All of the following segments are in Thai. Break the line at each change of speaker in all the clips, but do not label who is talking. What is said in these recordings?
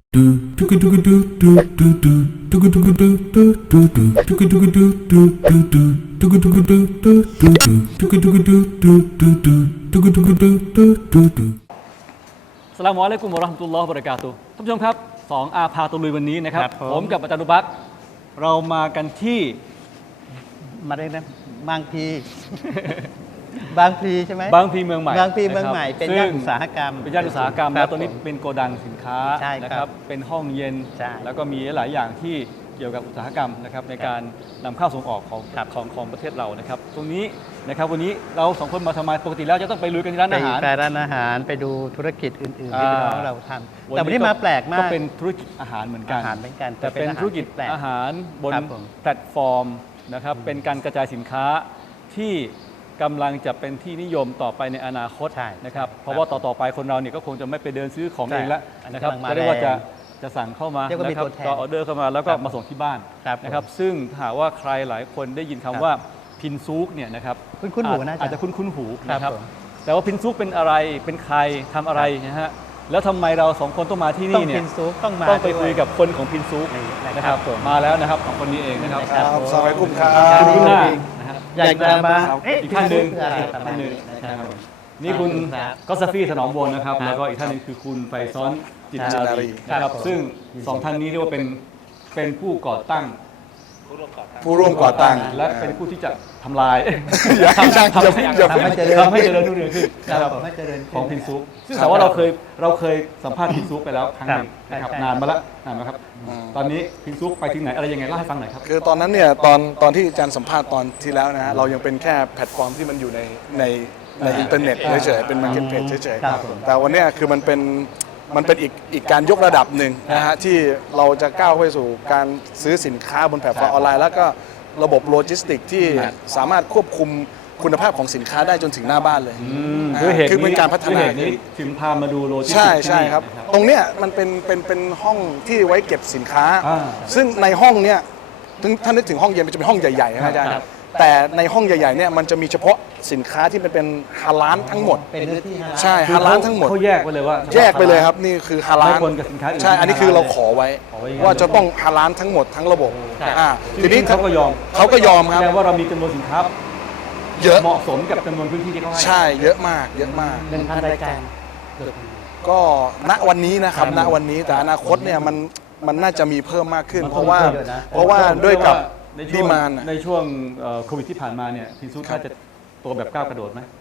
สลามุอะลัยกุมวะเราะห์มะตุลลอฮ์วะบะเราะกาตุฮ์ท่านผู้ชมครับ2 อาพาตะลุยวันนี้นะครับผมกับอาจารย์นุบักเรามากันที่
มาได้นะบางพีบางพีใช่ไหม
บางพีเมืองใหม่
บางพีเมืองใหม่เป็นย่านอุตสาหกรรม
เป็นย่านอุตสาหกรรมแล้วตัวนี้เป็นโกดังสินค้านะครับเป็นห้องเย็นแล้วก็มีหลายอย่างที่เกี่ยวกับอุตสาหกรรมนะครับในการนำเข้าส่งออกของประเทศเรานะครับตรงนี้นะครับวันนี้เรา2 คนมาทำไมปกติแล้วจะต้องไปลุยกันที่ร้านอาหาร
ไปร้านอาหารไปดูธุรกิจอื่นๆที่พี่น้องเราทำแต่วันนี้มาแปลกมาก
ก็เป็นธุรกิจอาหารเหมือนกันแต่เป็นธุรกิจอาหารบนแพลตฟอร์มนะครับเป็นการกระจายสินค้าที่กำลังจะเป็นที่นิยมต่อไปในอนาคตนะครับเพราะว่าต่อไปคนเราเนี่ยก็คงจะไม่ไปเดินซื้อของเองแล้วนะครับจะเรียกว่าจะสั่งเข้ามานะครับต่อออเดอร์เข้ามาแล้วก็มาส่งที่บ้านนะครับซึ่งหากว่าใครหลายคนได้ยินคำว่าพินซุกเนี่ยนะครับ
คุ้นหูนะ
อาจจะคุ้นหูนะครับแต่ว่าพินซุกเป็นอะไรเป็นใครทำอะไรนะฮะแล้วทำไมเรา2 คนต้องมาที่นี่เนี่ยต้องไปคุยกับคนของพินซุกนะครับมาแล้วนะครับ2 คนนี้เองนะครับ
สวัสดีคุณครับ
คุณหน้า
อยากจะมา
อีกท่านหนึ่งนะครับนี่คุณก็ซาฟี่ถนอมวงนะครับแล้วก็อีกท่านนึงคือคุณไฟซ้อนจิตนารีนะครับซึ่ง2 ท่านนี้เรียกว่าเป็นผู้ก่อตั้ง
ผู้ร่วมก่อตั้ง
และเป็นผู้ที่จะทำลาย
ทำให้เจริญ
รุ่งเรืองขึ้นของพินซุกซึ่งแต่ว่าเราเคยสัมภาษณ์พินซุกไปแล้วครั้งหนึ่งนะครับนานมาแล้วครับตอนนี้พินซุกไปถึงไหนอะไรยังไงเล่าให้ฟังหน่อยครับ
คือตอนนั้นเนี่ยตอนที่อาจารย์สัมภาษณ์ตอนที่แล้วนะฮะเรายังเป็นแค่แพลตฟอร์มที่มันอยู่ในอินเทอร์เน็ตเฉยๆเป็นมาร์เก็ตเพจเฉยๆแต่วันนี้คือมันเป็นอีกการยกระดับหนึ่งนะฮะที่เราจะก้าวไปสู่การซื้อสินค้าบนแพลตฟอร์มออนไลน์แล้วก็ระบบโลจิสติกที่สามารถควบคุมคุณภาพของสินค้าได้จนถึงหน้าบ้านเลย
คือ
เป็นการพัฒนา
ถึงพามาดูโลจิสติก
ใช่ครับตรงเนี้ยมันเป็นห้องที่ไว้เก็บสินค้าซึ่งในห้องเนี้ยถ้านึกถึงห้องเย็นมันจะเป็นห้องใหญ่ๆนะอาจารย์แต่ในห้องใหญ่ๆเนี่ยมันจะมีเฉพาะสินค้าที่เป็นฮาลาลทั้งหมด
เป็นเนื้อที่
ใช่ฮาลาลทั้งหมด
เขาแยกไปเลยว่า
แยกไปเลยครับนี่คือฮาลาลใช่อันนี้คือเราขอไว้ว่าจะต้องฮาลาลทั้งหมดทั้งระบบ
ทีนี้เขาก็ยอม
ครับ
แปลว่าเรามีจำนวนสินค้า
เยอะ
เหมาะสมกับจำนวนพื้นที่ที่เขาให้
ใช่เยอะมาก
1,000 รายการ
ก็ณวันนี้นะครับณวันนี้แต่อนาคตเนี่ยมันน่าจะมีเพิ่มมากขึ้นเพราะว่าด้วยกับดีมาน
ในช่วงโควิดที่ผ่านมาเนี่ยพินซุกน่าจะตัวแบบก้าวกระโดดไหม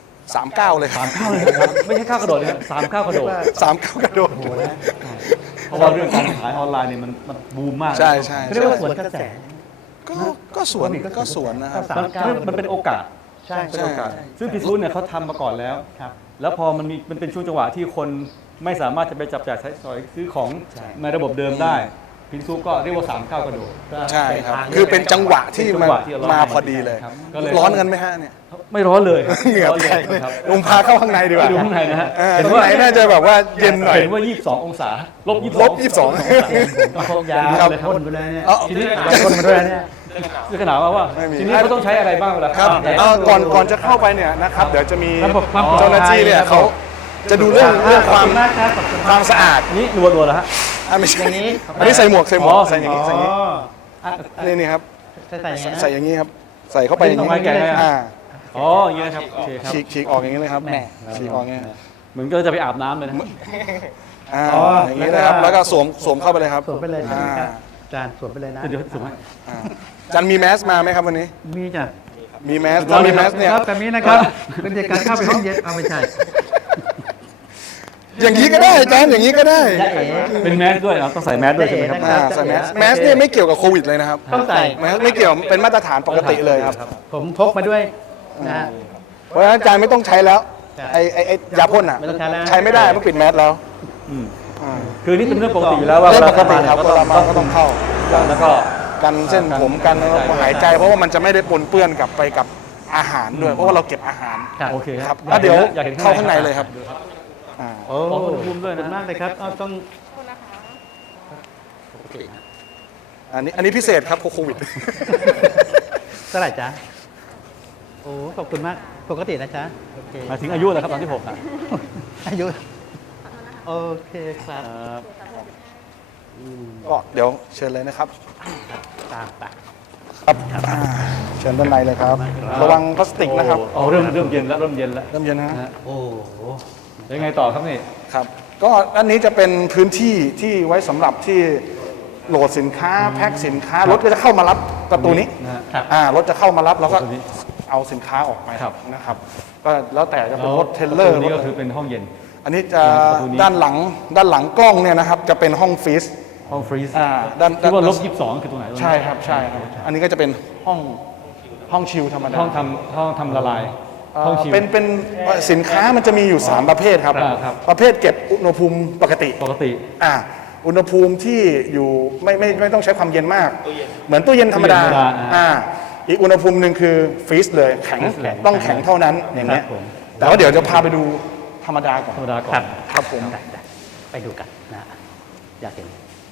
39เลย
39เลยไม่ใช่ก้าวกระโดดนะครับ39กระโดด
39กระโดด
เพราะว่าเรื่องการขายออนไลน์เนี่ยมันบูมมาก
ใช่
เรียกว่าสวนกระแส
ก็สวนนะครับ
มันเป็นโอกาส
ใช่
เป็นโอกาสซึ่งพินซุกเนี่ยเขาทำมาก่อนแล้วแล้วพอมันเป็นช่วงจังหวะที่คนไม่สามารถจะไปจับจ่ายใช้สอยซื้อของในระบบเดิมได้พินซุกก็เรียกว่า39กระโดด
ใช่ครับคือเป็นจังหวะที่มาพอดีเลยร้อนกันไหมฮะเนี่ย
ไม่ร้อนเลย
เหงื่อแตกเลยลงพาเข้าข้างในดีกว่า
ดูข้างในนะฮะ
เห็นว่าน่าจะแบบว่าเย็นหน่อย
เห็นว่า22 องศาลบ
22ยาวเลยพ่นไปเลยเนี่ย
ทีนี้
พ่นมาด้วยเนี่ย
คือขนาดว่าทีนี้เขาต้องใช้อะไรบ้างล่ะ
ครับก่อนจะเข้าไปเนี่ยนะครับเดี๋ยวจะมีเจ้าหน้าที่เนี่ยเขาจะดูเรื่องความสะอาด
นี่รัวๆแล้วฮะ
ไม่ใช่อันนี้ใส่หมวกใส่อย่างนี้นี่ครับใส่อย่างนี้ครับใส่เข้าไปอย่างนี้
อ๋ออย่างนี้นะครับ
ฉีกออกอย่างนี้เลยครับฉีกออกอย่างนี้
เหมือนก็จะไปอาบน้ำเลยนะ
อย่างนี้นะครับแล้วก็สวมเข้าไปเลยครับ
สวมไปเลยนะครับจานสวมไปเลยนะ
เดี๋ยวสวมให้
จานมีแมสมาไหมครับวันนี้
มีจ้ะ
มีแมส
เนี่ยครับแบบนี้นะครับเป็นการเข้าไปห้องเย็นเอาไม่ใช่
อย่างนี้ก็ได้อาจารย์อย่างนี้ก็ได้
เป็นแมสด้วยต้องใส่แมสด้วยใช่ไหมครับ
ใส่แมสเนี่ยไม่เกี่ยวกับโควิดเลยนะครับ
ต้องใส่
แมสไม่เกี่ยวเป็นมาตรฐานปกติเลยครับ
ผมพกมาด้วยนะ
เพราะฉะนั้นอาจารย์ไม่ต้องใช้แล้วไอ้ยาพ่นอ่ะใช้ไม่ได้ต้องปิดแมสแล้ว
คือนี่เป็นเรื่องปกติอยู่แล้วว่า
ปกติครับเราก็ต้องเข้า
แล้วก็
กันเส้นผมกันหายใจเพราะว่ามันจะไม่ได้ปนเปื้อนกลับไปกับอาหารด้วยเพราะว่าเราเก็บอาหาร
โอเค
ครับแล้วเดี๋ยวเข้าข้างในเลยครับ
ขอบคุณด้วยนะ
มากเลยครับต้อง
โอเคอันนี้พิเศษครับโควิด
เท่าไหร่จ๊ะโอ้ขอบคุณมากปกตินะจ๊ะโอเค
มาถึงอายุแล้วครับตอนที่6
อายุโอเคครับ
ก็เดี๋ยวเชิญเลยนะครับ
ตามไป
ครับเชิญด้านในเลยครับ ระวังพลาสติกนะครับ
โอ้เริ่มเย็นแล้วเริ่มเย็นแล้ว
เริ่มเย็นนะฮะ
โอ้โห
แล้วยังไงต่อครับนี่
ครับ ก็อันนี้จะเป็นพื้นที่ที่ไว้สำหรับที่โหลดสินค้าแพ็คสินค้ารถก็จะเข้ามารับประตูนี้
นะฮะ
รถจะเข้ามารับแล้วก็
ประตูนี้
เอาสินค้าออกไป
ครับ
นะครับ ก็แล้วแต่จะเป็น
แล้ว
รถเทรลเลอร์
ประตูนี้
ร
ก็
ถ
คือเป็นห้องเย็น
อันนี้จะ
ประตูนี้
ด้านหลังกล้องเนี่ยนะครับจะเป็นห้องฟรีซ
ห้องฟรีซ
ด้าน
ที่ว่าลบ22คือตรงไหนตรงนี้
ใช่ครับใช่ครับอันนี้ก็จะเป็นห้องชิลธรรมดา
ห้องทำละลายห้องชิล
เป็นสินค้ามันจะมีอยู่ 3 ประเภทครับ
ครับ
ประเภทเก็บอุณหภูมิปกติ
ปกติ
อุณหภูมิที่อยู่ไม่ต้องใช้ความเย็นมาก เหมือนตู้เย็นธรรมดา
ตู้เย็นธรรมดา
อีกอุณหภูมิหนึ่งคือฟรีซเลยแข็ง
ฟรีซเลย
ต้องแข็งเท่านั้นอย่างเงี้ย
ครับผม
แต่ว่าเดี๋ยวจะพาไปดูธรรมดาก่อน
ธรรมดาก่อ
ครั
น
บ
ครับผม
ได้ไปดูกันนะอยากเห็น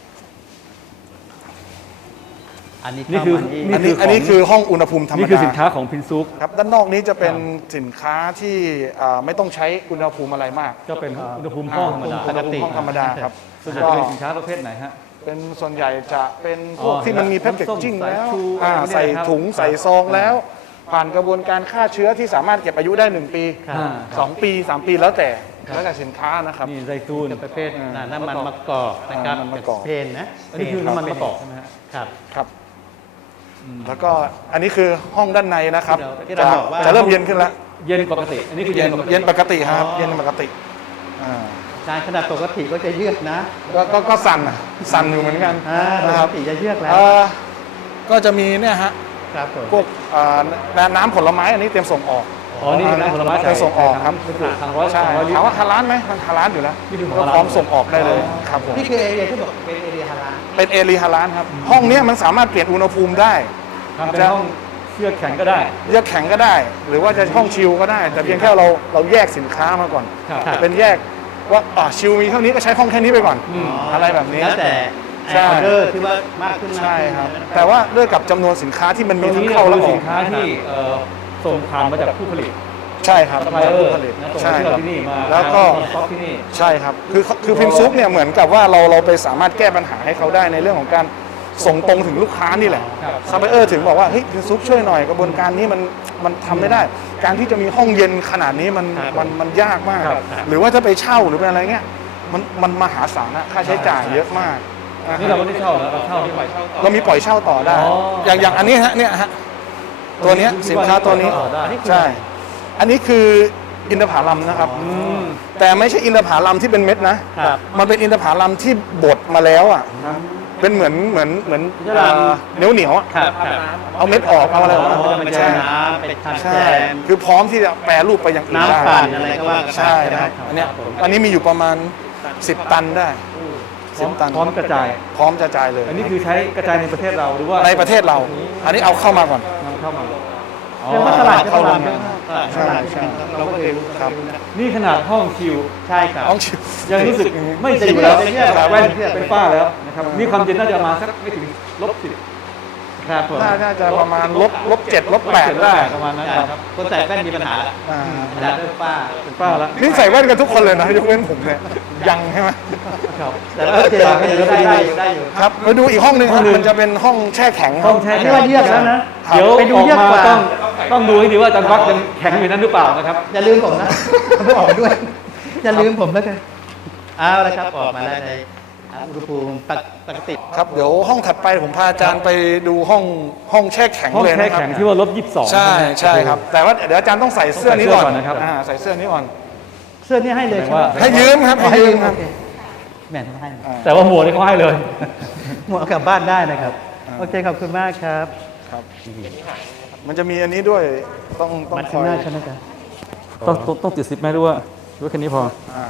อันนี้
นี่คือ
เข้ามา
อันนี้คือห้องอุณหภูมิธรรม
นี่คือ
ดา
สินค้าของพินซุก
ครับด้านนอกนี้จะเป็นสินค้าที่ไม่ต้องใช้อุณหภูมิอะไรมาก
ก็เป็นอุณหภูมิห้องธรรมดา
อุณหภูมิห้องธรรมดาครับ
ซึ่ง
ก็
จะเป็นสินค้าประเภทไหนฮะ
เป็นส่วนใหญ่จะเป็นพวก
อ๋อ
ที่มันมีแพ็กเกจ
น้ำส้ม
จิ้ง
สาย
แล้ว
ชู
ใส่
อะไรพวกเนี้ยครับ
ถุงใส่ซองแล้ว ผ่านกระบวนการฆ่าเชื้อที่สามารถเก็บอายุได้ 1 ปี
ครับ
2 ปี 3 ปีแล้วแต่สินค้านะครับ
นี่ไซตูน
ประเภทน้ำมันมะกอกนะครับ
น้ำมันมะกอก
เพนนะ
อันนี้คือน้ำมันมะกอกใช่ไหมฮะ
ครับ
ครับแล้วก็อันนี้คือห้องด้านในนะครับ
ที่เราบอกว่า
จะเริ่มเย็นขึ้นแล้ว
เย็นปกติ อันนี้คือเย็นปกติ
เย็นปกติครับเย็นปกติอ่า
การขนาดปกติก็จะยืดนะ
ก็สั่นอยู่เหมือนกัน
ป
นะค
ก
รับ
ติจะยืดแล้ว
ก็จะมีเนี่ยฮะ
ครับผม
พวกน้ำผลไม้อันนี้เตรียมส่งออก
อ๋อ นี่คือน้ำผลไม้
เตรียมส่งออกครับ
ทางร้อย
ใช่
ลิต
ถาม
ร
ว่าฮาลาลไหมมันฮาลาลอยู่แล้ว
นี่คือ
ก็
ฮาลาล
พร้อมส่งออกได้เลยครับผม
นี่คือเอเรียที่บอกเป็นเอเรียฮาลาล
เป็นเอรีฮาลาลครับ ห้องเนี้ยมันสามารถเปลี่ยนอุณหภูมิได้
ทำเป็นห้องเชือกแข็งก็ได้
เยือกแข็งก็ได้ หรือว่าจะห้องชิลก็ได้ แต่เพียงแค่เราแยกสินค้ามาก่อน
ครับ
เป็นแยกว่าชิลมีเท่านี้ก็ใช้ห้องแค่นี้ไปก่อน อะไรแบบนี้
แล้วแต่
ใช่
ออเดอร์ที่ว่ามากขึ้น
ใช่ครับ แต่ว่าด้วยกับจำนวนสินค้าที่มัน
ต
มี
รง
ทั้
นี้
ง
เนี่ย
เข้าและ
คือ
ออ
สิ
ก
นค้าที่ส่งผ่านมาจากผู้ผลิต
ใช่ครับ
ซัพพลายเออร์
ผลิต
นะส่ง
ใช่
ที่
ครั
เรา
บ
ที่นี่มา
แล้วก็
สต็อกที่นี่
ใช่ครับ คือพิมพ์ซุปเนี่ยเหมือนกับว่าเราไปสามารถแก้ปัญหาให้เขาได้ในเรื่องของการส่งตรงถึงลูกค้านี่แหละ
ครับ
ซัพพลายเออร์ถึงบอกว่าเฮ้ยพิมพ์ซุปช่วยหน่อยกระบวนการนี้มันทำไม่ได้ การที่จะมีห้องเย็นขนาดนี้มันยากมาก หรือว่าจะไปเช่าหรือเป็นอะไรเงี้ยมันมหาศาลนะค่าใช้จ่ายเยอะมาก
นี่เราไม่ได้เช่าแล้วเราเช่าที่ไหน
เรามีปล่อยเช่าต่อได้
อ๋อ
อย่างอันนี้ฮะเนี่ยฮะตัวเนี้ยสินค้าตัวนี้
ต่อได้
ใช่ อันนี้คืออินทผลัมนะครับ แต่ไม่ใช่อินทผลัมที่เป็นเม็ดนะ
ครับ
มันเป็นอินทผลัมที่บดมาแล้วอ่ะ เป็นเหมือนเหนียวๆอ่ะ
ครับครับ
เอาเม็ดออกเอาอะไรออก
มันจะ
ใช่
น้ำเป็นทำ
ใช่
แจม
คือพร้อมที่จะแปรรูปไปอย่างอื่นได้
น้ำปั่นอะไรก็ว่ากันไป
ใช่
ใช่ไหม
ครับอันเนี้ยอันนี้มีอยู่ประมาณ 10 ตันได้ 10 ตัน
พร้อมกระจาย
พร้อมจะจ่ายเลย
อันนี้คือใช้กระจายในประเทศเราหรือว่า
ในประเทศเรา อันนี้เอาเข้ามาก่อน
นำเข้ามาอ๋อ
เรียกว่าตลาด
เข้า
ต
โร
ลาด
งงาน
ตลาดเราก็เคยรู้
ครับ
นี่ขนาดห้องคิว
ใช่ครับ
ต้องชิม
ยังรู้สึกไม่
จะ
ชิว
เยื
แล้ว
อกจะเยือก
แว่นเป็นฝ้าแล้วนะครับนี่ความเย็นน่าจะมาสักไม่ถึง-10
ครับผม
น่าจะประมาณลบ7 ได้
ประมาณนั้น
ใช่
ค
ค
รั
รับ บคนใส่แว่นมีปัญหาละ
อ่า
เวลาเริ่มป้า
เป็นฝ้าแล้ว
นี่ใส่แว่นกันทุกคนเลยนะยกเว้นผมเนี่ยยังใช่ไหม
ครับ
แต่ว่าโอเคก็ยังได้อยู่
ครับมาดูอีกห้องหนึ่งครับมันจะเป็นห้องแช่แข็ง
ห้องแช่
อัน
แข็
นี้
ง
ว่าเยือกแล้วนะ
เดี๋ยว
ไปดู
ออก
เยือก
มาก
ว่า
ต้องดูให้ดีว่าอาจารย์วัดยังแข็งอยู่นั้นหรือเปล่านะครับ
อย่าลืมผมนะไม่ออกด้วย อย่าลืมผมแล้วกันเอาละครับออกมาแล้วในอุณหภูมิปกติ
ครับเดี๋ยวห้องถัดไปผมพาอาจารย์ไปดูห้องแช่แข็ง
ห้อง
เลย
แช่
นะครั
แข็
บ
งที่ว่า-22
ใช่ใช่ครับ แต่ว่าเดี๋ยวอาจารย์ต้องใส่เสื้อนี้ก่อน
ต้องใส่เสื้อก่อนนะครับ
ใส่เสื้อนี้ก่อน
เสื้อนี่ให้เลยใช่ไหม
แสดงว่า
ให้ยืมครับให้ยืมครับ
โอเคแหม่ให้
แต่ว่าหมวกนี่เขาให้เลย
หมวกกลับบ้านได้นะครับ โอเคขอบคุณมากครับ
ครับ มันจะมีอันนี้ด้วยต้อง
มัด
ค
ข้าง
อย
หน้าใช่ไหมครับ
ต้องติดซิปไหมหรือว่าแค่นี้พอ
อ่า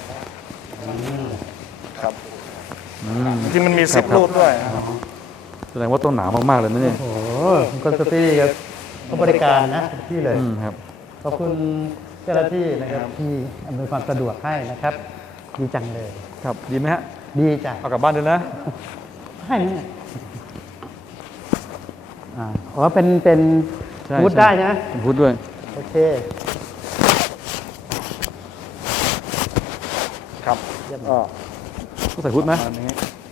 ครับจริงๆมันมีซิปรูดด้วย
แสดงว่าต้องหนามากๆเลยนะเนี่ย
โอ้โหคุณคนสตรีครับเขาบริการนะที่เลย
ครับ
ขอบคุณเจ้าหน้าที่นะครับที่อำนวยความสะดวกให้นะครับ ดีจังเลย
ครับดีไหมฮะ
ดีจ้ะ
เอากลับบ้านด้วยนะ
ให้เนี่ยอ๋อเป็น
ใช่
พูดได้นะ
พูดด้วย
โอเค
ครับก็
ต้องใส่พูดไหม
ประมาณนี้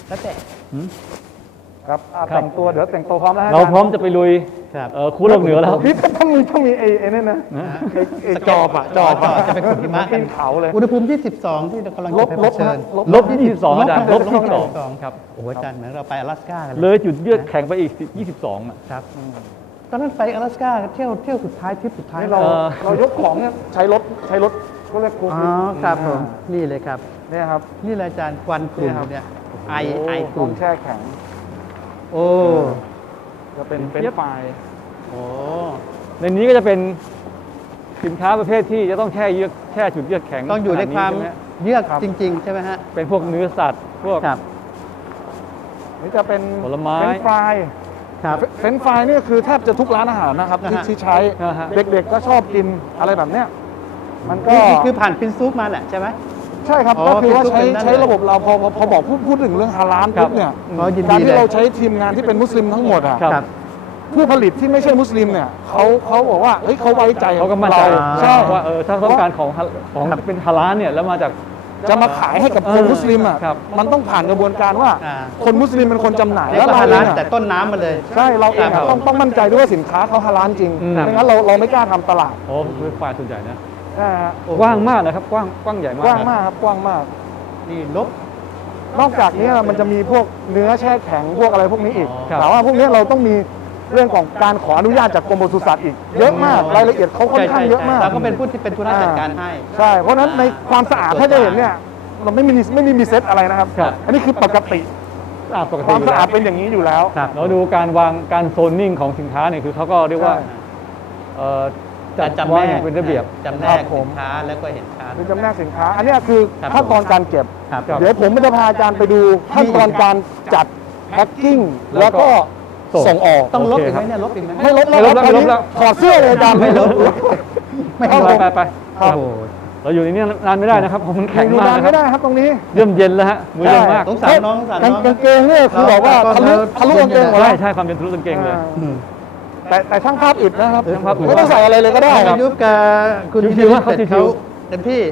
แล้วแต่
ครับแต่งตัวเดี๋ยวแต่งตัวพร้อมแล้วฮะ
เราพร้อมจะไปลุย
ครับ
คู่โลกเหนือแล้ว
นี่ต้องมีไอ้นี่นะไอ้จอบ
จะไปขุดหิมะ
ขึ้นเขาเลย
อุณหภูมิที่ 12 ที่เรากำลังจะไปเผชิญ
ลบ22อาจารย์ลบ22ครับ
โอ้โหอาจารย์เหมือนเราไป阿拉斯ก้ากัน
เลยจุดเยือกแข็งไปอีก22อ่ะ
ครับตอนนั้นไป阿拉斯ก้าเที่ยวสุดท้ายทริปสุดท้าย
นี่เรายกของเนี่ยใช้รถก็เรียกโค
อ๋อครับผมนี่เลยครับ
เนี่ยครับ
นี่เลยอาจารย์ควันกลุ่มเนี่ยไอก
ก
ลุ่ม
แช่แข็ง
โอ้
จะเป็นไฟล์
โอ้
ในนี้ก็จะเป็นสินค้าประเภทที่จะต้องแช่จุดเยือกแข็ง
ต้องอยู่ในความ
ขดนี้
เยือกจริง ๆ ใช่ไหมฮะ
เป็นพวกเนื้อสัตว์พวก
ครับ
นี่จะเป็น
ผลไม้
เฟรนช์ฟราย
ครับ
เฟรนช์ฟรายนี่คือแทบจะทุกร้านอาหารนะครับ
นะฮะ
ที่ใช้
นะฮะ
เด็กๆก็ชอบกินอะไรแบบเนี้ยมันก็
นี่คือผ่านพินซูปมาแหละใช่ไหม
ใช่ครับ
อ๋อ
ก็คือว่า
คือเป็นนั่น
ใช้
เลย
ระบบเราพอบอกพูดถึงเรื่องฮาลาลปุ๊บเนี่ย
อ๋อยินดี
การที่
เลย
เราใช้ทีมงานที่เป็นมุสลิมทั้งหมดอ่ะ
ครับ
ผู้ผลิตที่ไม่ใช่มุสลิมเนี่ยเขาบอกว่าเฮ้ยเขาไว้ใจ
เขาก็มั่นใจ
เราใช่
ว่าถ้าต้องการของเป็นฮาลาลเนี่ยแล้วมาจาก
จะมาขายให้กับคนมุสลิมอ่ะ
ครับ
มันต้องผ่านกระบวนการว่า
อ่า
คนมุสลิมเป็นคนจำหน่าย
แล้
แล้ว ว
ก็
เรา
ฮา
เอ
ลาง ล
อะ
แต่ต้นน้ำมาเลย
ใช่เราเอง
ครั
อะ
บ
ต้องมั่นใจด้วยว่าสินค้าเขาฮาลาลจริง
อืม
ไม่งั้นเราไม่กล้าทำตลาด
โอ้คือฝ่ายส่วนใหญ่นะ
ใช่ฮะ
กว้างมากนะครับกว้างใหญ่มาก
กว้างมากครับกว้างมาก
นี่ลบ
นอกจากนี้มันจะมีพวกเนื้อแช่แข็งพวกอะไรพวกนี้อีก
ครับ
แต่ว่าพวกนี้เราต้องมีเรื่องของการขออนุญาตจากกรมปศุสัตว์อีก เยอะมากรายละเอียดเขาค่อนข้างเยอะมาก
เราก็เป็นผู้ที่เป็นธุระจัดการให้
ใช่ เพราะฉะนั้นในความสะอาดถ้าจะเห็นเนี่ยเราไม่มีเซตอะไรนะครับ
ครับ
อันนี้คือปกติ
ปก
ค
ติ
วาม
อยู่
สะ
แล้
อาดเป็นอย่างนี้อยู่แล้ว
ครับ
เราดูการวางการโซนนิ่งของสินค้าเนี่ยคือเขาก็เรียกว่า
ใช่
เอ่อจัด
จำ
วาง
แน
อก ย่างเป็นระเบียบ
จำแน
ครั
ก
บผม
สินค้าแล้วก็เห็นค้า
คือจำแนกสินค้า อันเนี้ยคือ
ครับ
ขั้นตอนการเก็บ
ครับ
เดี๋ยวผมจะพาอาจารย์ไปดูขั้นตอนการจัดแพ็คกิ้งแล้วก็ส่งออก
ต้องลบ
โอเค
อีกไห
ครั
ม
บ
เนี่ยลบอีกไหม
ไม่ลบแล้ว
ไม่ลบแล้ว
คราวนี้
ไม่ลบแล้ว
ถอดเสื้อเลยอาจารย์
ไม่ลบ ไม่
ครับ
ลบ
ไป
ครับ
โอ้โห
เราอยู่ในนี้นานไม่ได้นะครับเพราะมันแข็ง
อยู่
มาก
นาน
นะค
ไม่
รับ
ได้ครับตรงนี้
เริ่มเย็นแล้วฮะมือเย็นมาก
สงสารน้องสงสารน้อง
กางเกงเนี่ยคือบอกว่าทะลุกางเกงหมด
ใช่
แล้ว
ใช่ความเย็นทะลุกางเกงเลย
อืม
แต่ช่างภาพอิดนะครับ
ช่างภาพอิฐ
ไม่ต้องใส่อะไรเลยก็ได้
คุณ
ครับ
ยุบกับคุณ
ชิวๆฮะเขา
เสร็จ
ชิว
เต็มที่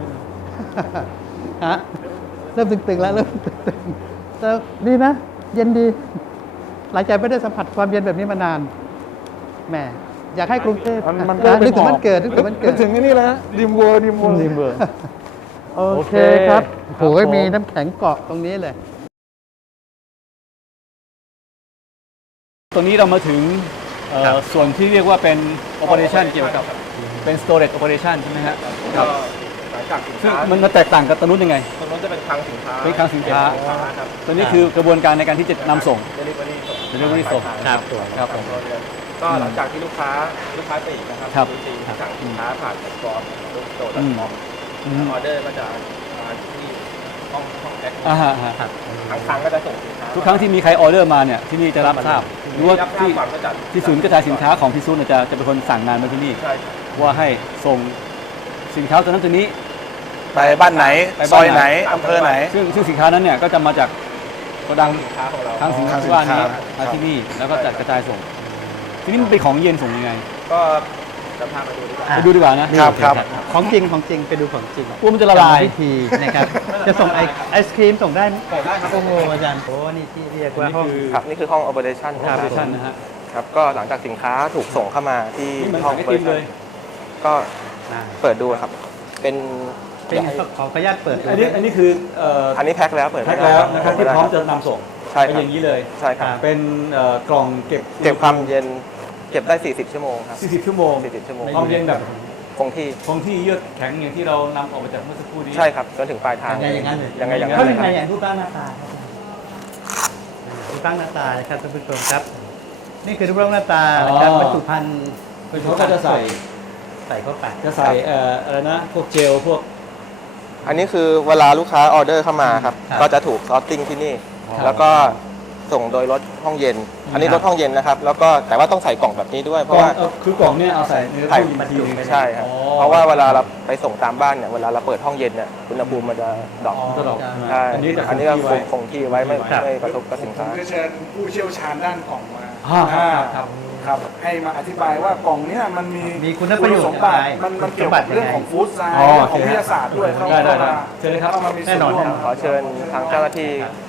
ฮะเริ่มตึงๆแล้วเริ่มตึงๆแต่ดีนะ เย็นดี หลังจากไม่ได้สัมผัสความเย็นแบบนี้มานานแหมอยากให้กรุงเทพ
มัน
นะนึกถึงวันเกิดนึกถึงวันเกิ
นึ
ด
กถึงนี่เลยฮะดิมเวอร์
ริมเบอร์
โอ
โอ
เค
เค
ครับ
ครับ
โอ้ย
ผม
มีน้ำแข็งเกาะตรงนี้เลย
ตรงนี้เรามาถึงส่วนที่เรียกว่าเป็น operation เกี่ยวกับเป็น storage operation ใช่ไหมฮะ
ก็หลังจากสิน
ซึ่ง
ค้า
มันมาแตกต่างกับตรงนู้นยังไง
ตรงนู้นจะเป็นคลังสินค้า
เป็นคลังสินค้า
เก็บสินค้าครับ
ตัวนี้คือกระบวนการในการที่จะนำส่ง
เดลิเวอรี่ส่ง
delivery ส่ง
ครับ
ครับผม
ก็หลังจากที่ลูกค้าปลีกนะครับ
ครับ
ลูกจีนสั่งสินค้าผ่านแพลตฟอร์มลูกโตด
อืม
คอม
อืม
ออเดอร์ก็จะมาที่ห้องแพ็ค
อ่าฮะฮะ
ทั้งครั้งก็จะส่งสินค้า
ทุกครั้งที่มีใครออเดอร์มาเนี่ยที่นี่จะรับทราบหรือว่า
รับทราบ
ที่
ความก็จัด
ที่ศูนย์กระจายสินค้าของพี่ซูนยจะเป็นคนสั่งงานมาที่นี่
ใช่
ว่าให้ส่งสินค้าตัวนั้นตัวนี้
ไปบ้านไหน
ไป
ซ
บ้าน
อยไหน
ไหน
อำเภอไหน
ซึ่งสินค้านั้นเนี่ยก็จะมาจากโกดัง
สินค้าของเรา
ทางสินค้า
อ๋อ
ที่ว่านี้
ครับ
มาที่นี่แล้วก็จัดกระจายส่ง ทีนี้มันเป็นของเย็นส่งยังไง
ก็จะพามาดูดีกว่า
ไปดูดีกว่านะครับ
ครับ
ของจริงของจริงไปดูของจริง
กลัวมันจะละลาย
วิธีนะครับ จะส่งไอศครีมส่งได้ไหม
ส่งได้ครับ
โอ้โหอาจารย์โอ้นี่ที่เรียกว่าห้อง
ครับนี่คือห้อง operation
โอเปอเรชั่นนะฮะ
ครับก็หลังจากสินค้าถูกส่งเข้ามาที่
นี่เหมือน
ห้อ
ขาง ยไอติมเลย
ก็
อ่า
เปิดดูครับ เป็น
เป็นไงขออนุญาตเปิดดู
อันนี้คือ
อันนี้แพ็คแล้วเปิด
แพ็
ไม่
ค
ได้
แล้วนะครับที่พร้อมจะนำส่ง
ใช่
ไป
ครับ
อย่างนี้เลย
ใช่ครับ
เป็นกล่องเก็บ
เก็บความเย็นเก็บได้ 40 ชั่วโมงครับ
40 ชั่วโมง
40 ชั่วโมง
ความเย็นแบบ
คงที่
คงที่เยือกแข็งอย่างที่เรานำออกมาจากเมื่อสักครู่นี้
ใช่ครับจนถึงปลายทาง
ยังไงอย่างนั้นเลย
ยังไงอย่างนั้
เขา
นเล
เป็
ย
น
ค
ไง
รับ
อย่างรูปร่างหน้าตาครับรูปร่างหน้าตานะครับท่านผู้ชมครับ นี่คือรูปร่างหน้าตานะครับบรรจุภัณฑ์
เขาก็จะใส่
ใส่เข้าไป
จะใส่อะไรนะพวกเจลพวก
อันนี้คือเวลาลูกค้าออเดอร์เข้ามาครับ
ครับ
ก็จะถูกซอร์ติ้งที่นี่
ครับ
แล้วก็ส่งโดยรถห้องเย็น อันนี้
ครับ
รถห้องเย็นนะครับ แล้วก็แต่ว่าต้องใส่กล่องแบบนี้ด้วย เพ
กล่
ราะ
อง
ว่า
คือกล่องเนี่ยเอาใส่เนื้อ
ใส่
ตู้เย็นมาทีนึง
ใช่ครับ
อ๋อ
เพราะว่าเวลาเราไปส่งตามบ้านเนี่ยเวลาเราเปิดห้องเย็นเนี่ยอุณหภูมิมันจะดรอป
ตลอด
ใช่
อันนี้จะ
อันนี้ก็
คงที่ไว้
คงที่ไว้ไม่กระทบกับสิน
ผม
ค้า
จะเชิญผู้เชี่ยวชาญด้านกล่องมา
ครับ
ครับ ให้มาอธิบายว่ากล่องเนี้ยมันมี
มีคุณประโยชน์
สมบัติ
อะไร
มันเกี่ยวกับเรื่องของฟู้ดไซน์
อ๋อ
เรื่องของวิทยาศาสตร์ด้วยเข้า
ได้
มา
เชิญเลยครับ
เข้ามามีส่วนร่วม
ขอเชิญทางเจ้าหน้าที่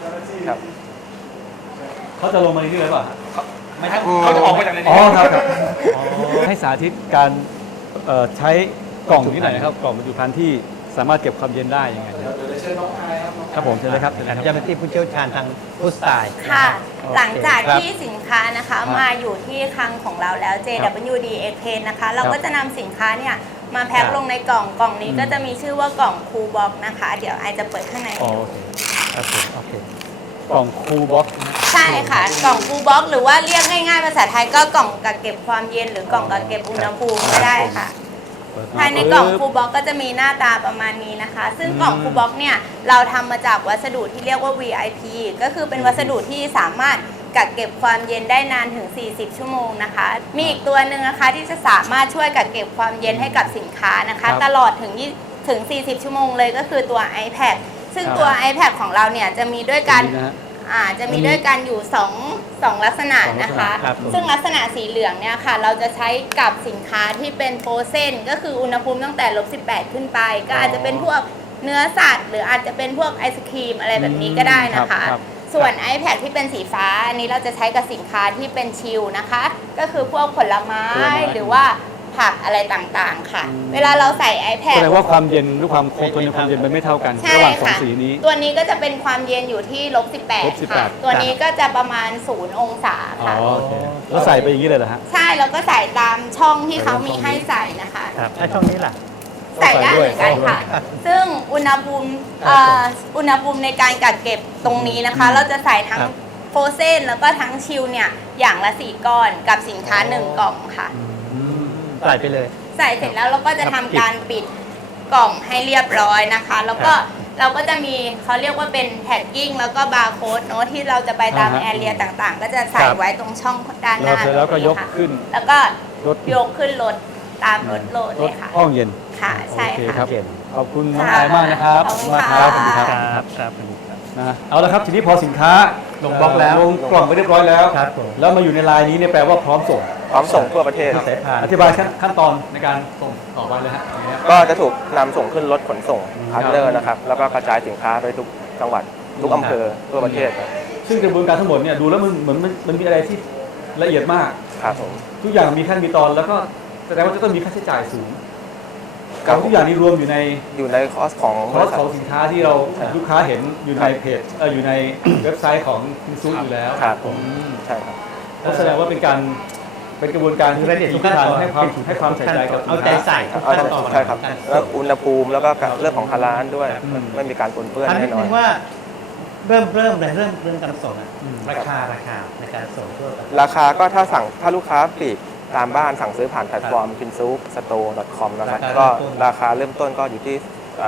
ครับ
เขาจะลงมาที่นี่เลยป่ะ
ไม่ใช่เขาจะออกมาจากใน
อ๋
นี้
อครับให้สาธิตการใช้กล่องนี้หน่อยนะครับ กล่องบรรจุภัณฑ์ที่สามารถเก็บความเย็นได้ยังไงครับ
เดี๋ยวเชิญน้องอายครับน้อง
ครับผมเชิญเลยครับเชิญเลยครับ
เจ้าหน้าที่ผู้เชี่ยวชาญทางฟู้ดสไตล์
ค่ะ
โอเค
หลังจาก
ครับ
ที่สินค้านะคะมาอยู่ที่คลังของเราแล้ว JWD X Paint นะคะ เราก็จะนำสินค้าเนี่ยมาแพ็คลงในกล่องนี้ก็จะมีชื่อว่ากล่องคูบ็อกนะคะ เดี๋ยวไอจะเปิดข้างใน
อ๋อ
ให้ดู
โอเคกล่องคูบ็อกซ์
ใช่ค่ะ กล่องคูบ็อกหรือว่าเรียกง่ายๆภาษาไทยก็กล่องกักเก็บความเย็นหรือกล่องกักเก็บอุณหภูมิก็ได้ค่ะ ภายในกล่องคูบ็อกก็จะมีหน้าตาประมาณนี้นะคะ ซึ่งกล่องคูบ็อกเนี่ยเราทำมาจากวัสดุที่เรียกว่า VIP ก็คือเป็นวัสดุที่สามารถกักเก็บความเย็นได้นานถึง 40 ชั่วโมงนะคะ มีอีกตัวหนึ่งนะคะที่จะสามารถช่วยกักเก็บความเย็นให้กับสินค้านะคะ ตลอดถึง 40 ชั่วโมงเลยก็คือตัว iPad ซึ่งตัว iPad ของเราเนี่ยจะมีด้วยกัน จะมีด้วยกันอยู่2ลักษณะนะคะ
ครับผม
ซึ่งลักษณะสีเหลืองเนี่ยค่ะ เราจะใช้กับสินค้าที่เป็นโฟรเซนก็คืออุณหภูมิตั้งแต่-18 ขึ้นไป ก็อาจจะเป็นพวกเนื้อสัตว์ หรืออาจจะเป็นพวกไอศครีมอะไรแบบนี้ก็ได้นะคะ
ครับ
ส่วน iPad ที่เป็นสีฟ้า อันนี้เราจะใช้กับสินค้าที่เป็นชิลนะคะ ก็คือพวกผลไม้หรือว่าผักอะไรต่างๆค่ะ เวลาเราใส่ iPad
แสดงว่าความเย็นหรือความคงทนในความเย็นมันไม่เท่ากัน
ใช่
ระหว่างสอง
ค่ะ
สีนี้
ตัวนี้ก็จะเป็นความเย็นอยู่ที่-18
-18
ค่ะ ตัวนี้ก็จะประมาณ0 องศา
อ๋อ
ค่ะ
โอเคแล้วใส่ไปอย่างนี้เลยเหรอฮะ
ใช่แล้วก็ใส่ตามช่องที่เขามีให้ใส่นะคะ
ครับแล้วช่องนี้ล่ะ
ใส่ได้เหมือนกันค่ะ ซึ่งอุณหภูมิในการกักเก็บตรงนี้นะคะ เราจะใส่ทั้ง
ครับ
โฟรเซนแล้วก็ทั้งชิลเนี่ยอย่างละ4 ก้อนกับสินค้า1 กล่องค่ะ
ใส่ไปเลย
ใส่เสร็จแล้วเราก็จะทำการปิดกล่องให้เรียบร้อยนะคะ แล้วก็เราก็จะมีเขาเรียกว่าเป็นแท็กกิ้งแล้วก็บาร์โค้ดเนาะที่เราจะไปตาม
อ่าฮะ
แอเรียต่างๆ ก็จะใส่
ครับ
ไว้ตรงช่องด้านห
แล้ว
น้า
เสร็จแล้วก็ยก
ค่ะ
ขึ้น
แล้วก็
รถ
ยกขึ้นรถตามรถโหลด
ร
เล
ถ
ยค่ะ
ห้องเย็น
ค่ะใช่
โอเค
ค่ะ
ครับขอบคุณน้อง
ค่ะ
อายมากนะครับ
ขอบคุณ
มาก
ค่ะ
ครับสวัสดีครับ
ครับ
นะเอาละครับทีนี้พอสินค้า
ลงบล็อกแล้ว
ลงกล่องไปเรียบร้อยแล้ว
ครับผม
แล้วมาอยู่ในไลน์นี้เนี่ยแปลว่าพร้อมส่ง
พร้อมส่งทั่วประเทศ
เสร็จผ่าน
อธิบายขั้นตอนในการส่งต่อไปเลยฮะอย่างเงี้ย
ก็จะถูกนำส่งขึ้นรถขนส่งพาร์ทเนอร์นะครับ แล้วก็กระจายสินค้าไปทุกจังหวัดทุกอำเภอทั่วประเทศครับ
ซึ่งกระบวนการทั้งหมดเนี่ยดูแล้วมันเหมือนมันมีอะไรที่ละเอียดมาก
ครับผม
ทุกอย่างมีขั้นมีตอนแล้วก็แสดงว่าจะต้องมีค่าใช้จ่ายสูง
ครับ
ทุกอย่างนี้รวมอยู่ใน
อยู่ในคอสของ
คอสของสินค้าที่เราลูกค้าเห็นอยู่ในเพจอยู่ใน เว็บไซต์ของคุณซูอยู่แล้ว
ครับผ
อื
ม
ม
ใช่ครับ
ก็แสดงว่าเป็นกระบวนการที่
รายละเอียดทุกขั้นตอน
ให้ความใส่ใจกับ
เอาใจใส่ทุก
เอา
ขั้นตอน
ใช่ครับแล้วอุณหภูมิแล้วก็เรื่องของฮาลาลด้วย
อืม
ไม่มีการปนเปื้อน
ถามนิ
แน่
ด
นอ
นึ
น
งว่าเริ่มเลยเรื่องการส่งอะราคาในการส่งทั่วประเทศ
ราคาก็ถ้าลูกค้าปลีกตามบ้านสั่งซื้อผ่านแพลตฟอร์ม kinsukstore.com นะครับ
ราคาเริ่มต้น
ก็ราคาเริ่มต้นก็อยู่ที่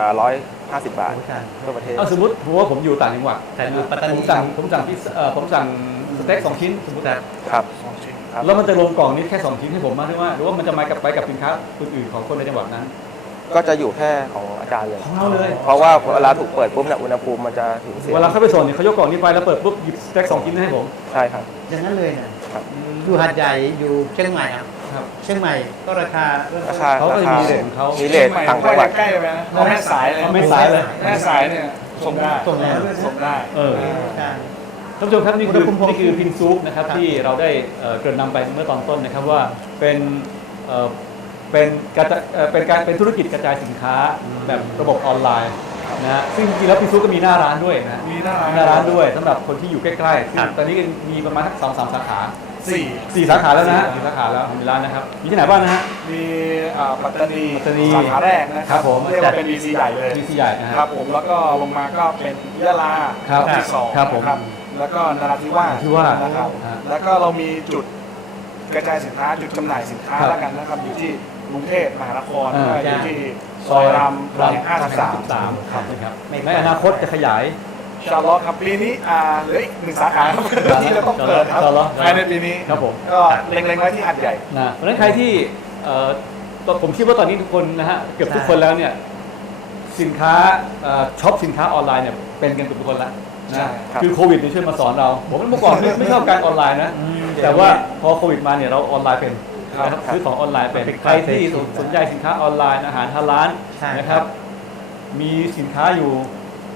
150 บาททั่วประเทศ
เอาสมมติผมอยู่ต่างจังหวัด
แต่อยู่ปัตตานี
ผมสั่งสเต็ก2 ชิ้นสมมติ
ครับ
แล้วมันจะลงกล่องนี้แค่2 ชิ้นให้ผมมากหรือว่ามันจะมาไปกับสินค้าอื่นๆของคนในจังหวัดนั้น
ก็จะอยู่แค่ของอาจารย์เลย
ของเราเลย
เพราะว่าเวลาถูกเปิดปุ๊บเนี่ยอุณหภูมิมันจะถึงเสีย
เวลาเข้าไปส่งเนี่ยเขายกกล่องนี้ไปแล้วเปิดปุ๊บหยิบสเต็ก2 ชิ้นให้ผม
ใช่ครับ
อย่างนั้นเลยนะครับ อยู่หาดใหญ่อยู่เชียงใหม่ครับ
ครับ
เชียงใหม่ก็ราคาเริ่มต้
ราน คา
เขาก็
รา
จะ
คา
มีเรทของเขา
มีเรทต่างจังหวัด
ใกล้ไปนะเอาแม่สายเลย
เอาแม่สายเลย
แม่สายเนี่ยส่งได้
ส่งแล้วด้วยนะ
ส่งได้
เออ
ใช่
ท่านผู้ชมครับนี่คือ
อุณหภูมิ
นี่คือพินซูปนะครับ
ครับ
ที่เราได้เกริ่นนำไปเมื่อตอนต้นนะครับว่าเป็นเอ่อเป็นธุรกิจกระจายสินค้าแบบระบบออนไลน์นะฮะซึ่งจริงๆแล้วพินซูปก็มีหน้าร้านด้วยนะ
มีหน้าร้าน
หน้าร้านด้วยสำหรับคนที่อยู่ใกล้ๆซึ่ง
ครับ
ตอนนี้ก็มีประมาณสัก2-3 สาขา
4
4 สาขาแล้วนะฮะ4สาขาแล้วมีร้านนะครับมีที่ไหนบ้างนะฮะ
มีปัตตานี
ปัตตานี
สาขาแรกนะค
ครั
รับบ
ผม
เรียกว่าเป็น BC ใหญ่เลย
ที่ใหญ่นะฮะ
ครับผมแล้วก็ลงมาก็เป็นยะลา
ครับ
ที่สอง
ครับผม
นะแล้วก็นราธิวาส
นราธิวาส
นะครับ
ฮะ
แล้วก็เรามีจุดกระจายสินค้าจุดจำหน่ายสินค้า
ครับ
แล้วกันนะครับอยู่ที่กรุงเทพมหานคร
อ่า
อยู่ที่ซอยรามคำแหง
53ครับนะครับในอนาคตจะขยาย
53ชาร์ลอตครับปีนี้เหลืออีก1 สาขาครับที่เราต้องเปิดครับ
ชาร์ลอต
ภายในปีนี้
ครับผม
ก็เล็งๆไว้ที่หัดใหญ่
นะเพราะฉะนั้นใครที่ผมคิดว่าตอนนี้ทุกคนนะฮะเกือบทุกคนแล้วเนี่ยสินค้าช็อปสินค้าออนไลน์เนี่ยเป็นกันเกือบทุกคนแล้ว
ใช่
ครับ
คือโควิดเนี่ยช่วยมาสอนเราผมเมื่อก่อนไม่ชอบการออนไลน์นะแต่ว่าพอโควิดมาเนี่ยเราออนไลน์เป็นนะครับซื้อของออนไลน์เป็นใครที่สนใจสินค้าออนไลน์อาหารฮาลาล
ใช่
นะครับมีสินค้าอยู่